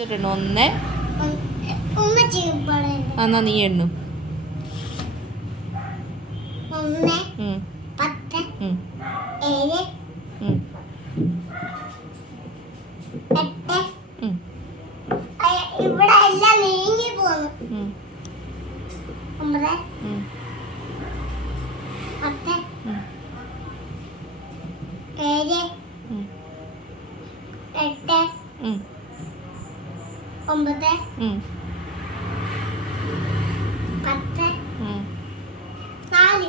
ഒന്ന് എന്നാ നീ എണ്ണു. 1 10 7 8 ഇവിടെ എല്ലാം നീങ്ങി പോകുന്നു. 9 10 7 8 9 10 4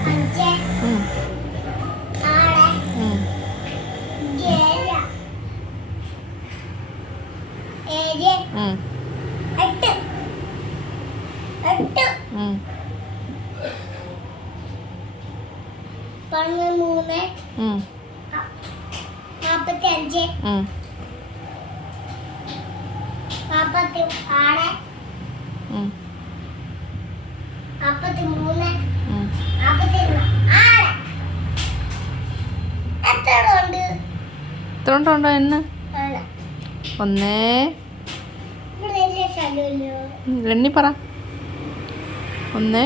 5 6 7 8 13 45 46 43 എത്ര ഉണ്ടോ എണ്ണ? 1 എണ്ണി പറ. 1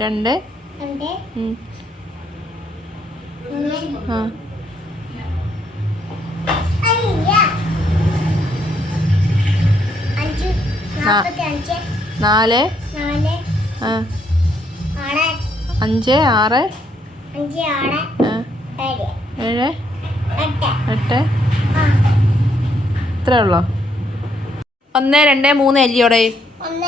2 ആ 4 ആ 5 6 7 8 ഇത്രേ ഉള്ളോ? 1 2 3 അല്ലയോടെ? 1